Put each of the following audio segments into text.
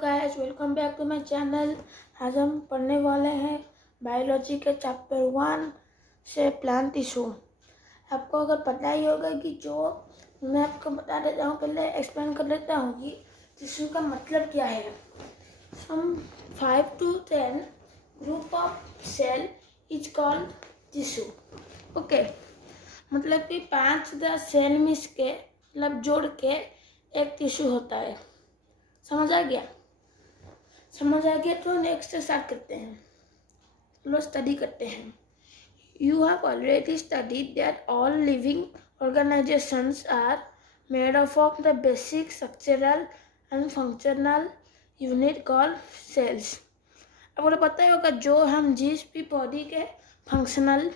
Guys, welcome back to my channel. आज हम पढ़ने वाले हैं बायोलॉजी के चैप्टर 1 से प्लांट टिश्यू। आपको अगर पता ही होगा कि जो मैं आपको बता देता हूँ, पहले एक्सप्लेन कर देता हूँ कि टिश्यू का मतलब क्या है। Some 5 to 10 group of cell is called tissue. Okay, मतलब कि 5-10 सेल मिस के मतलब जोड़ के एक टिश्यू होता है। समझ आ गया? समझ आ गया तो नेक्स्ट स्टार्ट करते हैं। चलो स्टडी करते हैं। You have already studied that all living organizations are made up of the basic structural and functional unit called cells। आपको पता ही होगा जो हम जिस भी बॉडी के फंक्शनल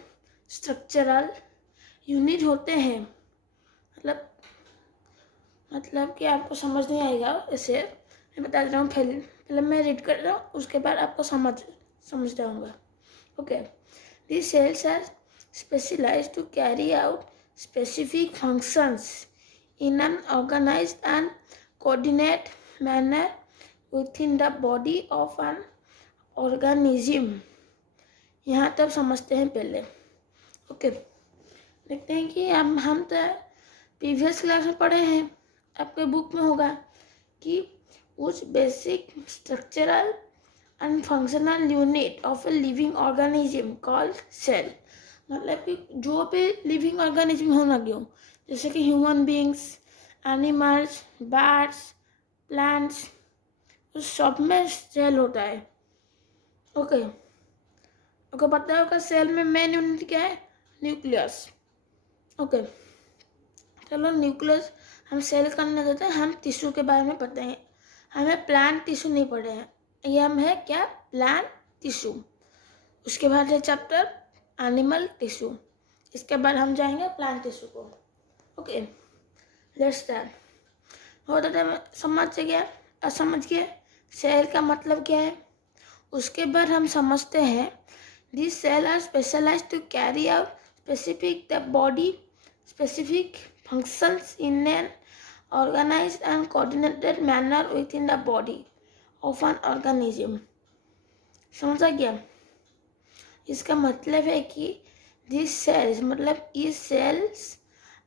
स्ट्रक्चरल यूनिट होते हैं, मतलब कि आपको समझ नहीं आएगा ऐसे मैं बता रहा हूँ। पहले मैं रीड कर रहा हूँ, उसके बाद आपको समझ जाऊँगा। Okay, these cells are specialized to carry out specific functions in an organized and coordinated manner within the body of an organism। यहाँ तक समझते हैं पहले। ओके, देखते हैं कि हम तो प्रीवियस क्लास में पढ़े हैं, आपके बुक में होगा कि उस basic structural and functional unit of a living organism called cell. मतलब कि जो भी लिविंग ऑर्गेनिज्म होना क्यों, जैसे कि human beings, animals, birds, plants, उस सब में सेल होता है। ओके, आपको पता होगा सेल में मेन यूनिट क्या है? न्यूक्लियस। ओके, चलो न्यूक्लियस हम सेल करने देते हैं। हम टिश्यू के बारे में पढ़ते हैं, हमें प्लांट टिश्यू नहीं पढ़े हैं। ये हम है क्या? Plant tissue. उसके बाद है चैप्टर एनिमल टिश्यू, इसके बाद हम जाएंगे प्लांट टिश्यू को। Okay, let's start. हो तो समझ गया? समझ गए सेल का मतलब क्या है? उसके बाद हम समझते हैं this cell are specialised to carry out specific the body specific functions in an organized and coordinated manner within the body of an organism। समझ आ गया? इसका मतलब है कि दिस सेल्स मतलब इस सेल्स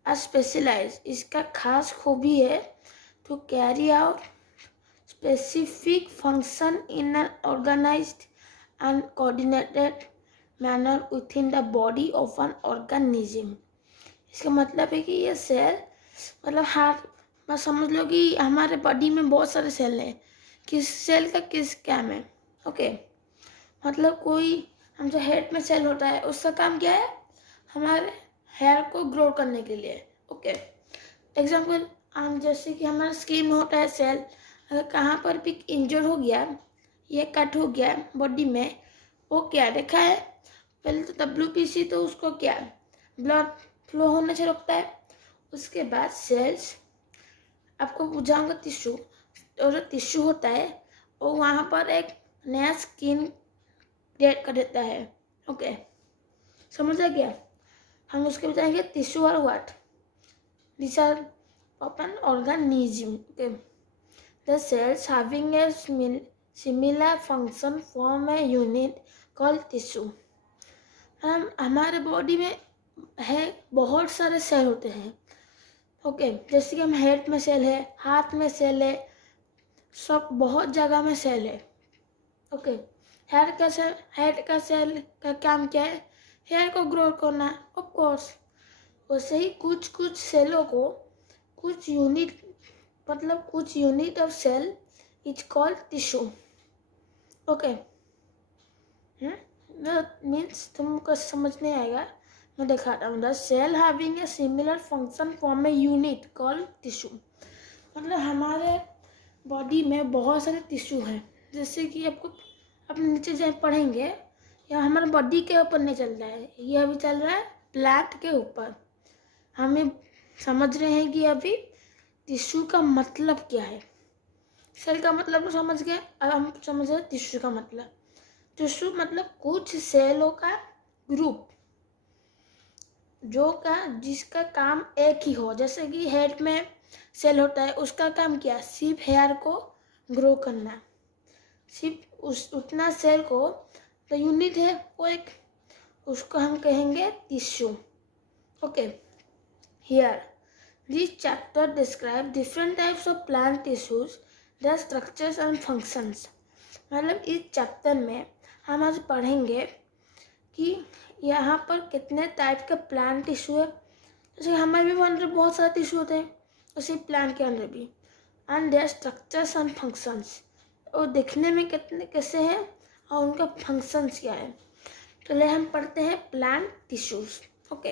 आर स्पेशलाइज, इसका खास खूबी है to carry out specific function in an organised and coordinated manner within the body of an organism. इसका मतलब है कि ये सेल मतलब बस समझ लो कि हमारे बॉडी में बहुत सारे सेल हैं, किस सेल का किस काम है। ओके, मतलब कोई हम जो हेड में सेल होता है उसका काम क्या है? हमारे हेयर को ग्रो करने के लिए। ओके, एग्जाम्पल हम जैसे कि हमारा स्किन में होता है सेल, अगर कहाँ पर भी इंजर हो गया, ये कट हो गया बॉडी में, वो क्या देखा है? पहले तो WBC, तो उसको क्या ब्लड फ्लो होने से रोकता है। उसके बाद सेल्स आपको बुझाऊंगा टिश्यू, और जो टिश्यू होता है वो वहाँ पर एक नया स्किन क्रिएट कर देता है। ओके, समझ आ गया? हम उसके बताएंगे टिश्यू और what this are of an organism. Okay, the cells having a similar function form a unit called tissue. हमारे बॉडी में है बहुत सारे सेल होते हैं। ओके, जैसे कि हम हेड में सेल है, हाथ में सेल है, सब बहुत जगह में सेल है। ओके, हेड का सेल का काम क्या है? हेयर को ग्रो करना, ऑफ कोर्स। वैसे ही कुछ सेलों को कुछ unit of cell is called tissue. Okay, means तुमको समझ नहीं आएगा, मैं दिखाता हूँ। The cell having a similar function form a unit called tissue. मतलब हमारे बॉडी में बहुत सारे टिश्यू हैं, जैसे कि आपको अपने नीचे जाए पढ़ेंगे, या हमारे बॉडी के ऊपर नहीं चल रहा है, ये अभी चल रहा है प्लांट के ऊपर। हमें समझ रहे हैं कि अभी टिश्यू का मतलब क्या है। सेल का मतलब तो समझ गए, अब हम समझ रहे टिश्यू का मतलब। टिश्यू मतलब कुछ सेलों का ग्रुप जिसका काम एक ही हो। जैसे कि हेड में सेल होता है, उसका काम क्या? सिर्फ हेयर को ग्रो करना, सिर्फ उतना सेल को द यूनिट है वो एक, उसको हम कहेंगे tissue. Okay, here this chapter describe different types of plant tissues, their structures and functions. मतलब इस चैप्टर में हम आज पढ़ेंगे कि यहाँ पर कितने टाइप के प्लांट टिश्यू है। जैसे हमारे भी अंदर बहुत सारे टिश्यू होते हैं, उसी प्लांट के अंदर भी, and their structures and functions, और दिखने में कितने कैसे हैं और उनका फंक्शंस क्या है। चलिए हम पढ़ते हैं plant tissues. Okay,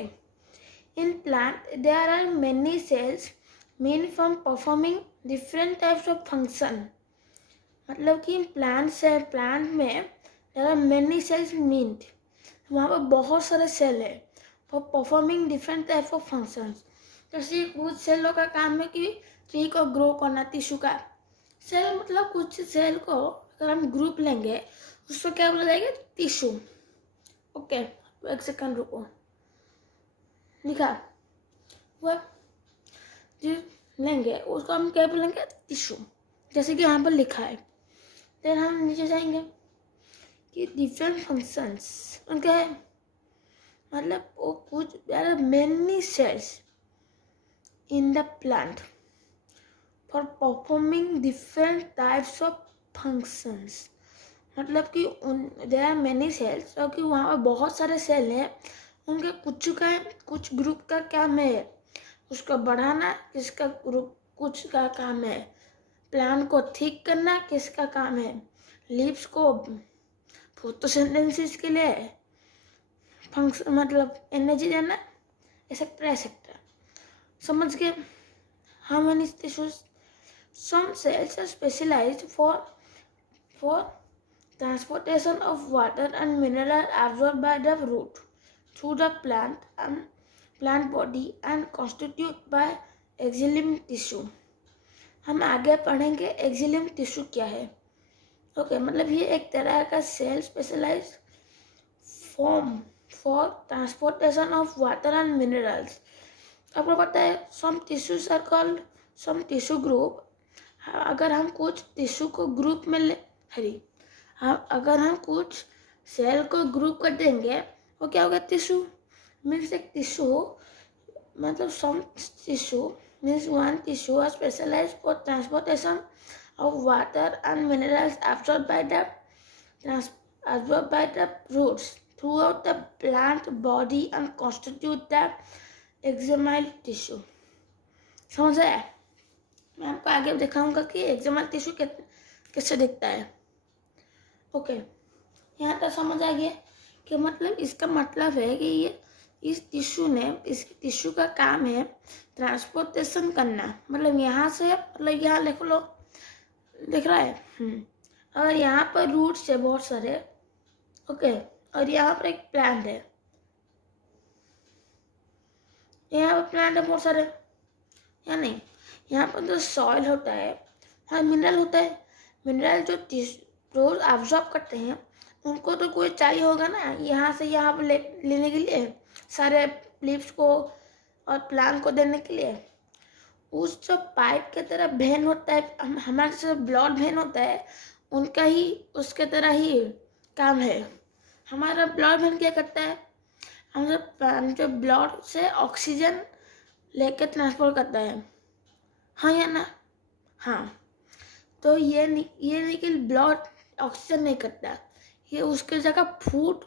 in plant there are many cells main from performing different types of function. मतलब कि प्लांट में there are many cells meant, वहाँ पर बहुत सारे सेल है for performing different type of functions. जैसे कुछ सेलों का काम है कि ट्री को ग्रो करना, टिश्यू का सेल, मतलब कुछ सेल को अगर हम ग्रुप लेंगे उसको क्या बोला जाएगा, टिश्यू। ओके, एक सेकंड रुको, लिखा हुआ जो लेंगे उसको हम क्या बोलेंगे, टिश्यू, जैसे कि यहाँ पर लिखा है। फिर हम नीचे जाएंगे कि डिफरेंट फंक्शंस उनका है, मतलब वो कुछ many cells in the plant for performing different types of functions. मतलब कि देयर आर मेनी सेल्स, क्योंकि वहाँ पर बहुत सारे सेल हैं, उनके कुछ ग्रुप का काम है उसको बढ़ाना, किसका ग्रुप कुछ का काम है प्लांट को ठीक करना, किसका काम है लीव्स को फोटोसिंथेसिस के लिए फंक्शन, मतलब एनर्जी देना, एक्सेट्रा एक्सेट्रा। समझ गए। How many tissues, some cells are specialised for transportation of water and mineral absorbed by the root through the plant body and constituted by xylem tissue. हम आगे पढ़ेंगे एक्सिलम tissue क्या है। Okay, मतलब ये एक तरह का cell specialise form for transportation of water and minerals. आपको पता है some tissues are called some tissue group. अगर हम कुछ टिश्यू को ग्रुप में अगर हम कुछ सेल को ग्रुप कर देंगे वो क्या होगा, टिश्यू मीन्स एक टिश्यू, मतलब some tissue means one tissue are specialised for transportation of water and minerals absorbed by the roots throughout the plant body and constitute the xylem tissue. समझ आया? मैं आपको आगे दिखाऊंगा कि एक्सोमाइल टिश्यू कैसे दिखता है। ओके, यहाँ तक समझ आ गया कि मतलब इसका मतलब है कि ये इस टिश्यू का काम है ट्रांसपोर्टेशन करना। मतलब यहाँ से, मतलब यहाँ लिख लो, दिख रहा है। और यहाँ पर रूट्स है बहुत सारे। ओके, और यहाँ पर एक प्लांट है, यहाँ पर प्लांट है बहुत सारे, या नहीं, यहाँ पर जो सॉइल होता है और मिनरल होता है, मिनरल जो रोज ऑब्जॉर्ब करते हैं उनको तो कोई चाहिए होगा ना, यहाँ से यहाँ पर लेने के लिए, सारे लीव्स को और प्लांट को देने के लिए। उस जो पाइप के तरह वेन होता है, हमारे जो ब्लड वेन होता है उनका ही उसके तरह ही काम है। हमारा ब्लड वेन क्या करता है, हम जो ब्लड से ऑक्सीजन लेकर ट्रांसपोर्ट करता है, हाँ या ना? हाँ, तो ये नहीं कि ब्लड ऑक्सीजन नहीं करता, ये उसके जगह फूड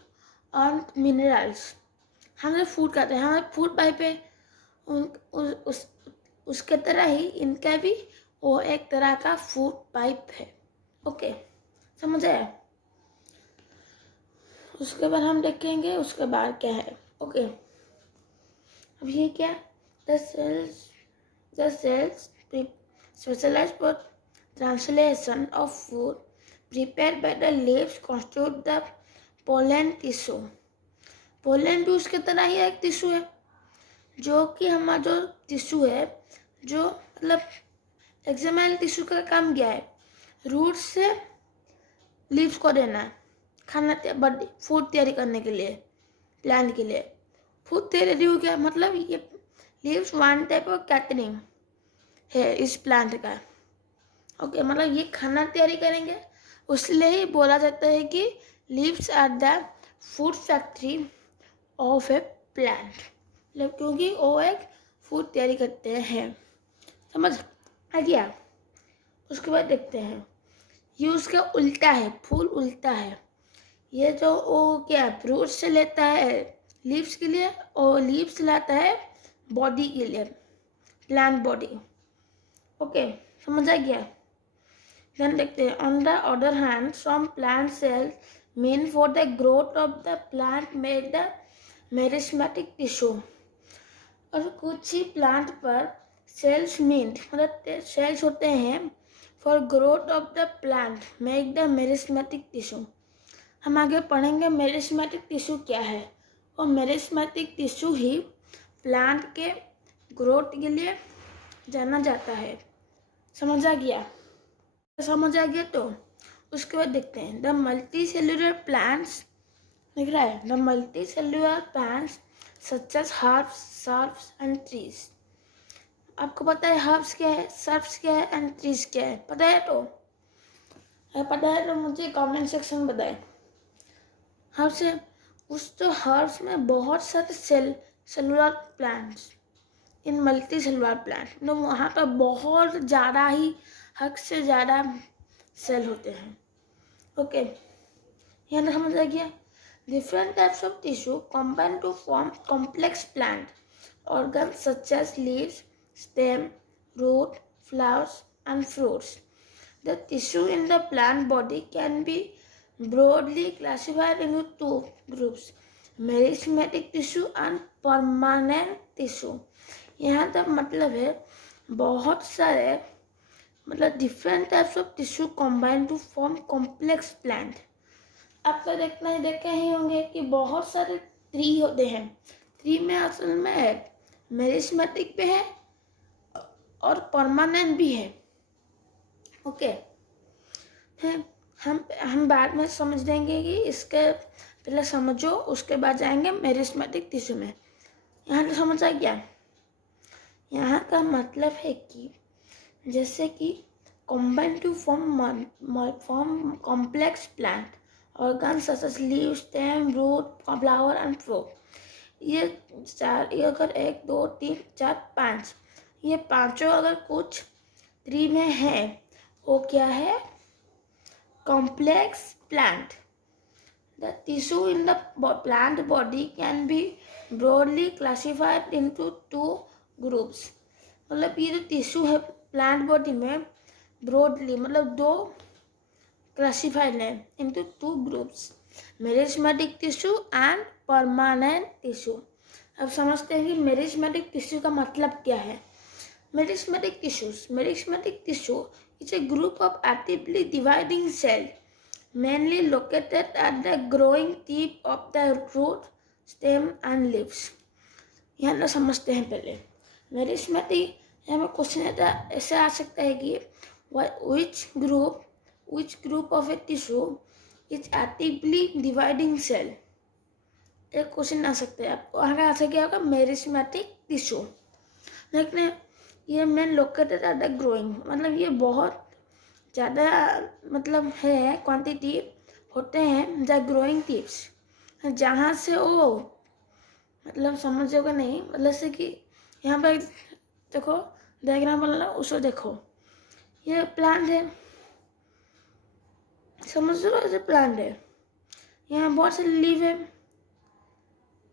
और मिनरल्स, हम जो फूड करते हैं, हमारे फूड पाइप है, उसके तरह ही इनका भी वो एक तरह का फूड पाइप है। ओके, समझ आया? उसके बाद हम देखेंगे उसके बाद क्या है। ओके, अब ये क्या, the cells specialised for translation of food prepared by the leaves constitute the pollen tissue। Pollen भी उसके तरह ही एक टिश्यू है, जो कि हमारा जो टिश्यू है, जो मतलब एक्सोमाइल टिश्यू का काम क्या है, रूट से लीव्स को देना, खाना फूड तैयारी करने के लिए, प्लांट के लिए फूड तैयारी हो गया। मतलब ये leaves one type of catering है इस प्लांट का। ओके, मतलब ये खाना तैयारी करेंगे, उसलिए ही बोला जाता है कि leaves are the food factory of a plant, मतलब क्योंकि वो एक फूड तैयारी करते हैं। समझ आ गया? उसके बाद देखते हैं, ये उसका उल्टा है, फूल उल्टा है। ये जो वो क्या फ्रूट से लेता है लीव्स के लिए, और लीव्स लाता है बॉडी के लिए, प्लांट बॉडी। ओके, समझ आ गया? देन देखते हैं, on the other hand some plant cells main for the growth of the plant made the meristematic tissue. और कुछ ही प्लांट पर सेल्स मीट, मतलब सेल्स होते हैं for growth of the plant make the meristematic tissue. हम आगे पढ़ेंगे मेरिस्मेटिक टिश्यू क्या है, और मेरिस्मेटिक टिश्यू ही प्लांट के ग्रोथ के लिए जाना जाता है। समझ आ गया? समझ आ गया तो उसके बाद देखते हैं, द मल्टी सेल्यूलर प्लांट्स, दिख रहा है, the multi cellular plants such as herbs, shrubs and trees. आपको पता है हर्ब्स क्या है, सर्ब्स क्या है एंड ट्रीज क्या है? पता है तो? पता है तो मुझे कमेंट सेक्शन में बताएं। हर्ब्स है उस तो हर्ब्स में बहुत सारे सेलुलर प्लांट्स, इन मल्टी सेलुलर प्लांट, मतलब वहाँ पर बहुत ज़्यादा ही हद से ज़्यादा सेल होते हैं। ओके, यहाँ तक समझ आ गया? Different types of tissue combine to form complex plant organs such as leaves, stem, root, flowers and fruits. The tissue in the plant body can be broadly classified into two groups, meristematic tissue and permanent tissue. यहाँ तक मतलब है बहुत सारे, मतलब different types of tissue combine to form complex plant. आपको देखे ही होंगे कि बहुत सारे ट्री होते हैं, ट्री में असल में मेरिस्मेटिक भी है और परमानेंट भी है। ओके, हम बाद में समझ लेंगे कि इसके पहले समझो, उसके बाद जाएंगे मेरिस्मेटिक टिश्यू में। यहाँ तो समझ आ गया? यहाँ का मतलब है कि जैसे कि combine to form complex plant organs such as leaves, stem, root, flower and fruit। ये अगर 1 2 3 4 5, ये पांचों अगर कुछ ट्री में है, वो क्या है? Complex plant. The tissue in the plant body can be broadly classified into two groups। मतलब ये जो टिश्यू है प्लांट बॉडी में ब्रॉडली मतलब दो क्लासिफाइड है into two groups, meristematic tissue and permanent tissue. अब समझते हैं कि मेरिस्मेटिक टिश्यू का मतलब क्या है। Meristematic tissue is a group of actively dividing cell mainly located at the growing tip of the root, stem and leaves। यहाँ ना समझते हैं पहले मेरिस्मेटिक। यहाँ में क्वेश्चन ऐसे आ सकता है कि which group of a tissue is actively dividing cell। एक क्वेश्चन आ सकता है आपको, आगे आ सकता होगा मेरिस्मेटिक टिश्यू। देखने ये main located at the growing, मतलब ये बहुत ज़्यादा मतलब है क्वांटिटी होते हैं द ग्रोइंग टिप्स, जहाँ से वो मतलब समझोगे नहीं, मतलब से कि यहाँ पर देखो डायग्राम बना उसको देखो, ये प्लांट है, समझ लो ऐसे प्लांट है, यहाँ बहुत से लीव है।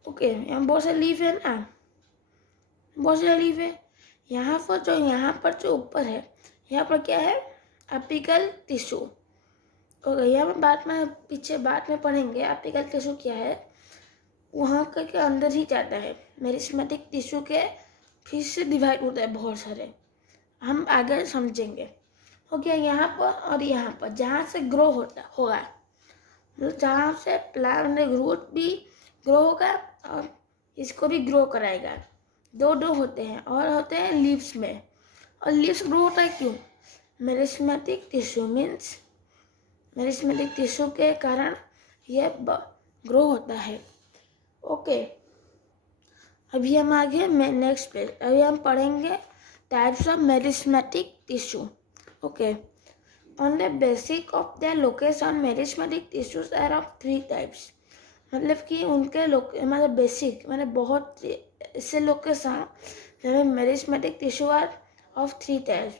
ओके, यहाँ बहुत से लीव है ना, बहुत से लीव है। यहाँ पर जो ऊपर है, यहाँ पर क्या है? Apical tissue. ओके, यहाँ में पीछे बाद में पढ़ेंगे एपिकल टिश्यू क्या है। वहाँ के अंदर ही जाता है मेरिस्मेटिक टिश्यू के, फिर से डिवाइड होता है बहुत सारे, हम आगे समझेंगे। हो गया यहाँ पर और यहाँ पर, जहाँ से ग्रो होगा, मतलब जहाँ से प्लांट रूट भी ग्रो होगा और इसको भी ग्रो कराएगा। दो होते हैं और होते हैं लीव्स में। और लीव्स ग्रो होता है क्यों? Meristematic tissue means meristematic tissue के कारण ये ग्रो होता है। ओके, अभी हम आगे नेक्स्ट पेज, अभी हम पढ़ेंगे types of meristematic tissue. Okay, on the basic of the location meristematic tissues are of 3 types. मतलब कि उनके मतलब बेसिक मतलब बहुत ऐसे लोकेशन जहाँ meristematic tissue are of 3 types.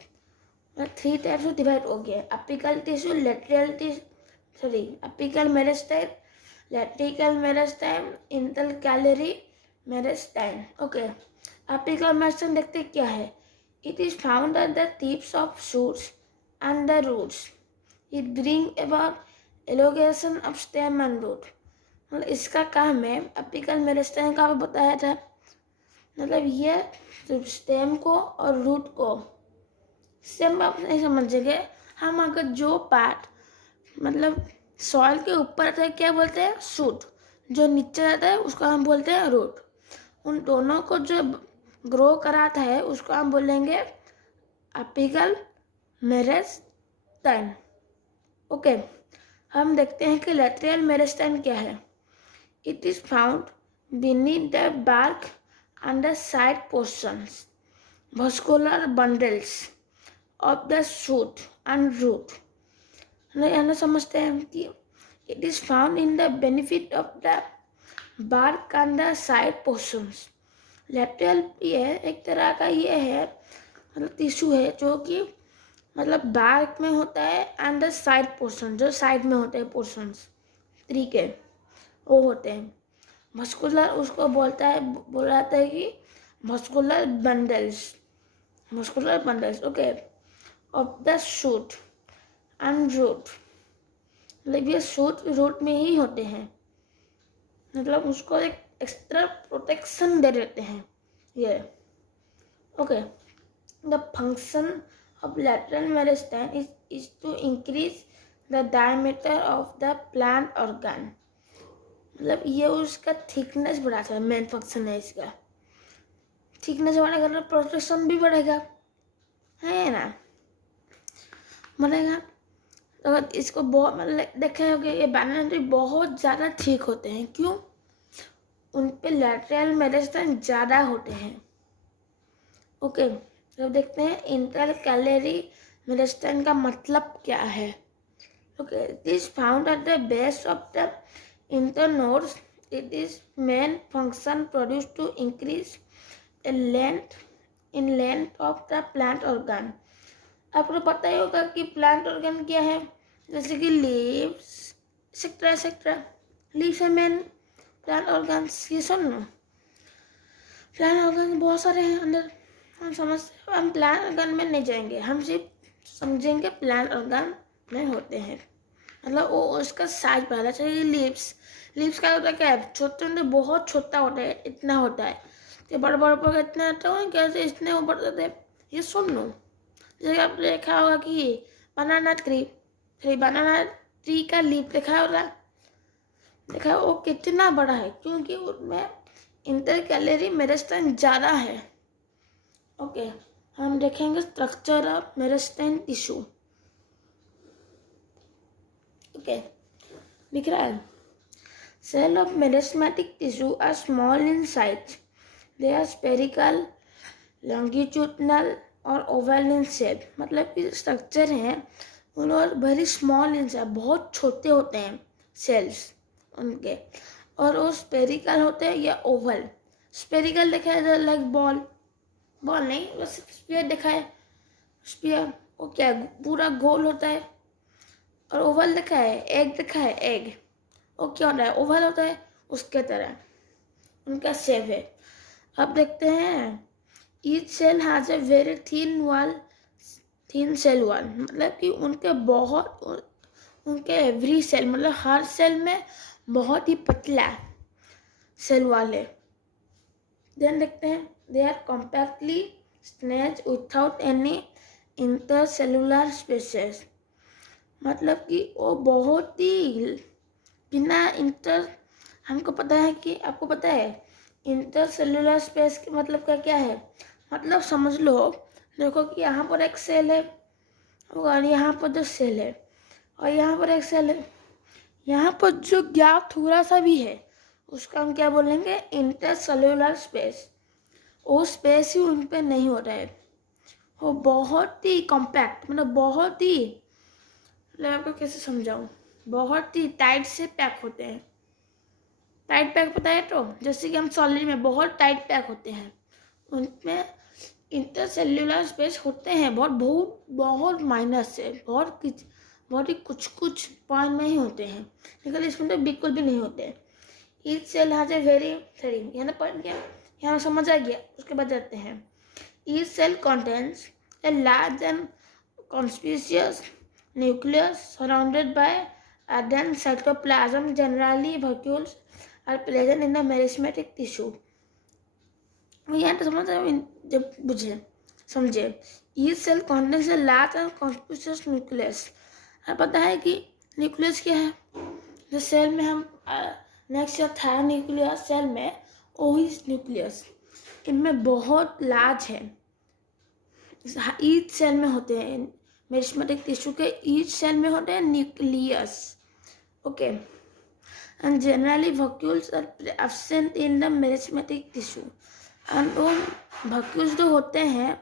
मतलब 3 टाइप्स में डिवाइड हो गया। Apical tissue, apical meristem, lateral meristem, intercalary meristem. Okay, apical meristem देखते क्या है। It is found at the tips of shoots and the roots. It bring about elongation of stem and root. मतलब इसका काम है, apical meristem का बताया था, मतलब ये स्टेम को और रूट को स्टेम आप नहीं समझेंगे हम। अगर जो पार्ट मतलब सॉइल के ऊपर रहता है क्या बोलते हैं, शूट। जो नीचे रहता है उसको हम बोलते हैं रूट। उन दोनों को जो ग्रो कराता है उसको हम बोलेंगे अपिकल मेरिस्टेम। ओके, हम देखते हैं कि लैटरल मेरिस्टेम क्या है। It is found beneath the bark and the side portions vascular bundles of the shoot and root। यहाँ समझते हैं कि it is found in the benefit of the bark and the side portions. Lateral ये एक तरह का ये है मतलब टिश्यू है जो कि मतलब बार्क में होता है एंड द साइड पोर्शन, जो साइड में होते हैं पोर्शंस तरीके वो होते हैं। मस्कुलर उसको बोला जाता है कि muscular bundles okay of the shoot and root. मतलब ये शूट रूट में ही होते हैं, मतलब उसको एक एक्स्ट्रा प्रोटेक्शन दे देते हैं ये। Okay, the function of lateral meristem is to increase the diameter of the plant organ। मतलब ये उसका थिकनेस बढ़ाता है, मेन फंक्शन है इसका। थिकनेस बढ़ेगा तो प्रोटेक्शन भी बढ़ेगा, है ना, बढ़ेगा। तो इसको बहुत मतलब देखा होगा ये बनाना ट्री बहुत ज़्यादा थिक होते हैं। क्यों? उन पे लैटरल मेरिस्टेम ज़्यादा होते हैं। ओके, जब देखते हैं इंटरकैलरी मेरिस्टेम का मतलब क्या है। Okay, it is found at the base of the internodes. It is main function produce to increase length of the plant organ. आपको पता ही होगा कि प्लांट ऑर्गन क्या है, जैसे कि लीव्स एक्सेट्रा। लीव्स है मेन प्लांट ऑर्गन। ये सुनो, प्लांट ऑर्गन बहुत सारे हैं अंदर, हम समझते हैं। हम प्लांट ऑर्गन में नहीं जाएंगे, हम सिर्फ समझेंगे प्लांट ऑर्गन में होते हैं। मतलब वो उसका साइज पहला चाहिए। लीव्स का होता है क्या है, छोटे होते बहुत छोटा होता है, इतना होता है। तो बड़े पर इतना होता है कैसे इतने ऊपर जाते हैं। ये सुन लो, जैसे आपने देखा होगा कि बनाना ट्री का लीफ देखा होगा, देखा वो कितना बड़ा है, क्योंकि उनमें इंटरकैलरी मेरिस्टेम ज़्यादा है। ओके, हम देखेंगे structure of meristem tissue. Okay, दिख रहा है। Cell of meristematic tissue are small in size. They are spherical, longitudinal और ओवल इन शेप। मतलब कि स्ट्रक्चर हैं उन्होंने वेरी स्मॉल इन साइज, बहुत छोटे होते हैं सेल्स उनके, और वो स्पेरिकल होते हैं या ओवल। स्पेरिकल देखा है लाइक बॉल नहीं, बस स्फीयर देखा है। स्फीयर वो क्या है, पूरा गोल होता है। और ओवल देखा है, एग देखा है, एग वो क्या होता है, ओवल होता है, उसके तरह उनका शेप है। अब देखते हैं each cell has a very thin cell wall. मतलब कि उनके एवरी सेल मतलब हर सेल में बहुत ही पतला सेल वॉल है। देन देखते हैं they are compactly snatch without any intercellular spaces. मतलब कि वो बहुत ही बिना हमको पता है कि आपको पता है इंटरसेलुलर स्पेस के मतलब का क्या है। मतलब समझ लो, देखो कि यहाँ पर एक सेल है और यहाँ पर जो सेल है और यहाँ पर एक सेल है, यहाँ पर जो गैप थोड़ा सा भी है उसका हम क्या बोलेंगे, इंटरसेलुलर स्पेस। वो स्पेस ही उन पर नहीं हो रहा है, वो बहुत ही कॉम्पैक्ट मतलब बहुत ही मतलब आपको कैसे समझाऊँ, बहुत ही टाइट से पैक होते हैं। टाइट पैक पता है तो, जैसे कि हम सॉलिड में बहुत टाइट पैक होते हैं, उनमें इंटरसेल्यूलर स्पेस होते हैं बहुत बहुत बहुत माइनस से, बहुत ही कुछ कुछ पॉइंट में ही होते हैं, लेकिन इसमें तो बिल्कुल भी नहीं होते। Each cell has a very threading, यहाँ पॉइंट क्या, यहाँ समझ आ गया। उसके बाद जाते हैं, each cell contains a large and conspicuous nucleus surrounded by a dense cytoplasm. Generally, vacuoles are present in the meristematic tissue. यहाँ तो समझ जब बुझे समझे, each cell contains a large and conspicuous nucleus। अब पता है कि न्यूक्लियस क्या है, जो सेल में हम नेक्स्ट या था न्यूक्लियस सेल में, वही न्यूक्लियस इनमें बहुत लार्ज है, ईच सेल में होते हैं। मेरिस्मेटिक टिश्यू के ईच सेल में होते हैं nucleus, okay. And generally vacuoles are absent in the meristematic tissue, and वो वैक्यूल्स जो होते हैं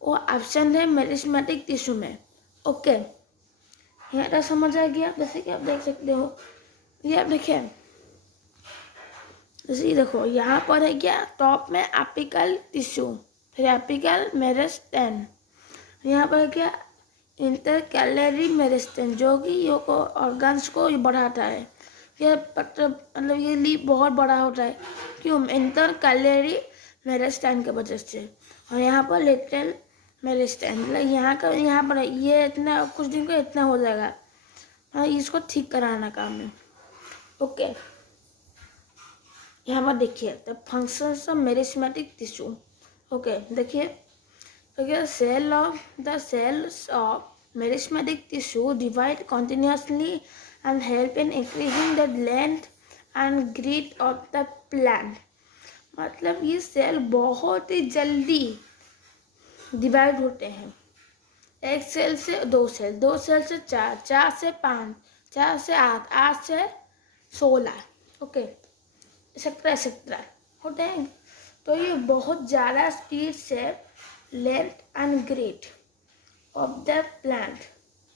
वो एब्सेंट है मेरिस्मेटिक टिश्यू में, ओके। यहाँ तक समझ आ गया। जैसे कि आप देख सकते हो, ये आप देखिए, जैसे ये देखो यहाँ पर है क्या, टॉप में एपिकल टिश्यू, फिर एपिकल मेरिस्टेम, यहाँ पर क्या इंटरकैलरी मेरिस्टेम, जो कि ये ऑर्गन्स को बढ़ाता है। ये मतलब ये लीफ बहुत बड़ा होता है, क्यों, इंटरकैलरी मेरिस्टेम की वजह से। और यहाँ पर लेटरल मेरिस्टेम, मतलब यहाँ पर ये इतना कुछ दिन का इतना हो जाएगा, इसको ठीक कराना काम है, ओके। यहाँ पर देखिए the functions of meristematic tissue, okay. देखिए cells of meristematic tissue divide continuously and help in increasing the length and breadth of the plant। मतलब ये सेल बहुत ही जल्दी डिवाइड होते हैं, एक सेल से दो सेल, दो सेल से चार, चार से पाँच, चार से आठ, आठ से 16, ओके, एक्सेट्रा होते हैं। तो ये बहुत ज़्यादा स्पीड से length and grade of the plant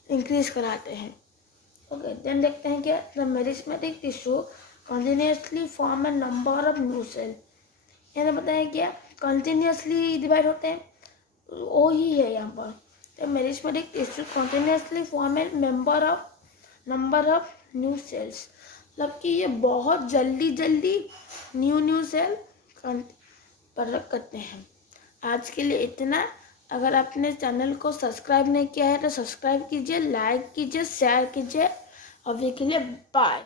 increase कराते हैं, ओके। देन देखते हैं क्या, the meristematic tissue continuously form a number of new cell. यहाँ बताया क्या, कंटिन्यूसली डिवाइड होते हैं, वो ही है यहाँ पर। The meristematic tissue continuously form a number of new sales, मतलब कि ये बहुत जल्दी न्यू सेल प्रोडक्ट करते हैं। आज के लिए इतना। अगर आपने चैनल को सब्सक्राइब नहीं किया है तो सब्सक्राइब कीजिए, लाइक कीजिए, शेयर कीजिए। अभी के लिए बाय।